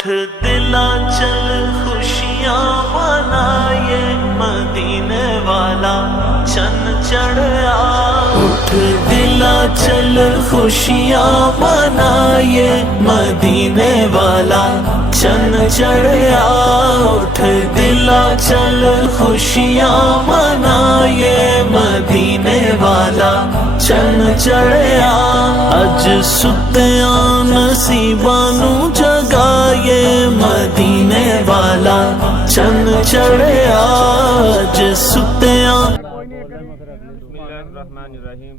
اٹھ دلا چل خوشیاں منائے مدینے والا چن چڑھیا، اٹھ دلا چل خوشیاں منائے مدینے والا چن چڑھیا، اٹھ دلا چل خوشیاں منائے مدینے والا چن چڑھیا، اج ستیاں نصیباں نوں جگائے مدینے والا چن چڑھیا، اج ستیاں۔ بسم اللہ الرحمن الرحیم۔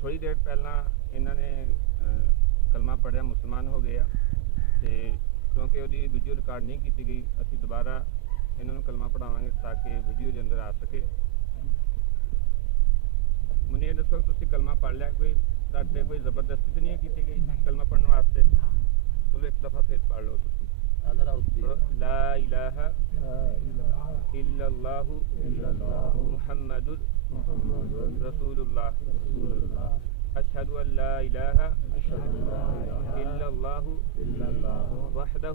تھوڑی دیر پہلا انہوں نے کلمہ پڑھیا، مسلمان ہو گیا، کیونکہ وہ ویڈیو ریکارڈ نہیں کی گئی، اسی دوبارہ انہوں نے کلمہ پڑھاواں گے تاکہ ویڈیو کے اندر آ سکے۔ مجھے یہ دسو کہ تسی کلمہ پڑھ لیا، کوئی زبردستی تو نہیں کی گئی کلمہ پڑھنے واسطے؟ چلو ایک دفعہ پھر پڑھ لو تسی۔ لا الہ الا اللہ محمد رسول اللہ، اشہد ان لا الہ الا اللہ وحدہ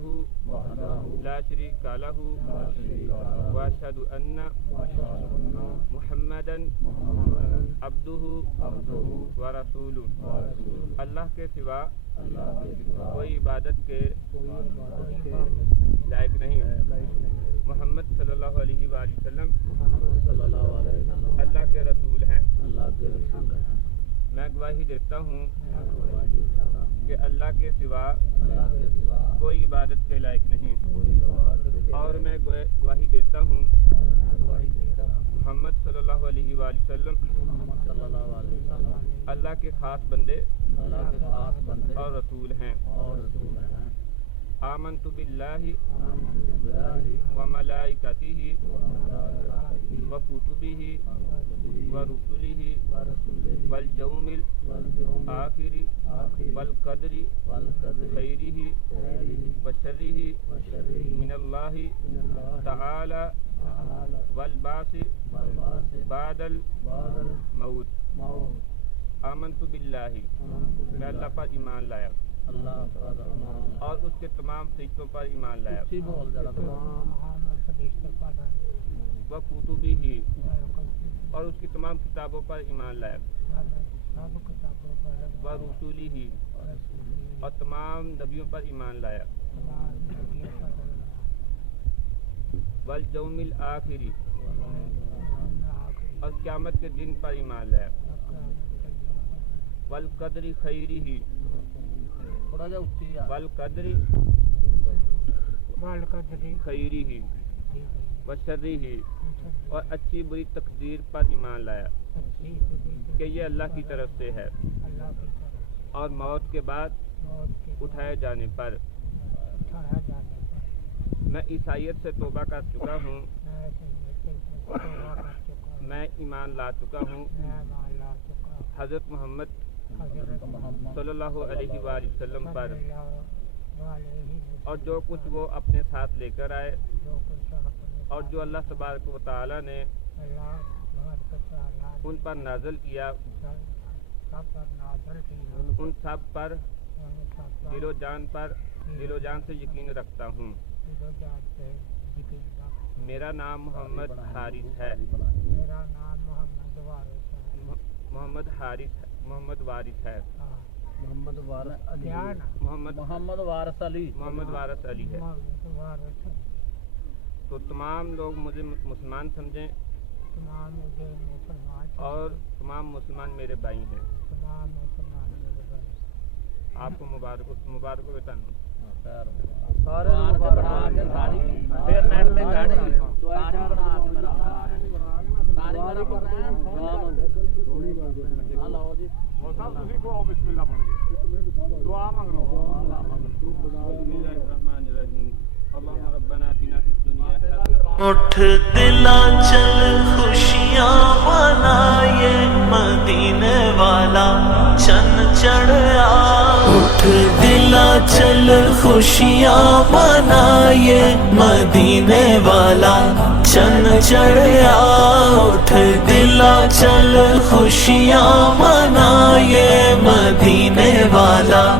لا شریک لہ واشہد ان محمدا عبدہ ورسولہ۔ اللہ کے سوا کوئی عبادت کے لائق نہیں ہے۔ محمد صلی اللہ علیہ وآلہ وسلم اللہ کے رسول ہیں۔ میں گواہی دیتا ہوں کہ اللہ کے سوا کوئی عبادت کے لائق نہیں، اور میں گواہی دیتا ہوں محمد صلی اللہ علیہ وآلہ وسلم اللہ کے خاص بندے اور رسول ہیں۔ آمنت باللہ وملائکتہ وکتبہ ورسلہ والیوم الآخر والقدر خیرہ وشرہ من اللہ تعالی والبعث بعد الموت۔ آمنت باللہ، میں اللہ پر ایمان لایا اور اس کے تمام فرشتوں پر ایمان لایا، وکتبہ، اور اس کی تمام کتابوں پر ایمان لایا، ورسلہ، اور تمام نبیوں پر ایمان لایا، والیوم الآخر، اور قیامت کے دن پر ایمان لایا، والقدر خیرہ، والقدر خیرہ وشرہ، اور اچھی بری تقدیر پر ایمان لایا کہ یہ اللہ کی طرف سے ہے، اور موت کے بعد اٹھائے جانے پر۔ میں عیسائیت سے توبہ کر چکا ہوں، میں ایمان لا چکا ہوں حضرت محمد صلی اللہ علیہ وآلہ وسلم پر، اور جو کچھ وہ اپنے ساتھ لے کر آئے اور جو اللہ تبارک و تعالی نے ان پر نازل کیا، ان سب پر دل و جان سے یقین رکھتا ہوں۔ میرا نام محمد حارث ہے، محمد وارث ہے، محمد وارث علی ہے۔ تو تمام لوگ مجھے مسلمان سمجھیں، اور تمام مسلمان میرے بھائی ہیں۔ آپ کو مبارک ہو بیٹا۔ اٹھ دلا چل خوشیاں منائے مدینے والا چن چڑھیا، اٹھ دلا چل خوشیاں منائے مدینے والا چن چڑھیا، اٹھ دلا چل خوشیاں منائے مدینے والا۔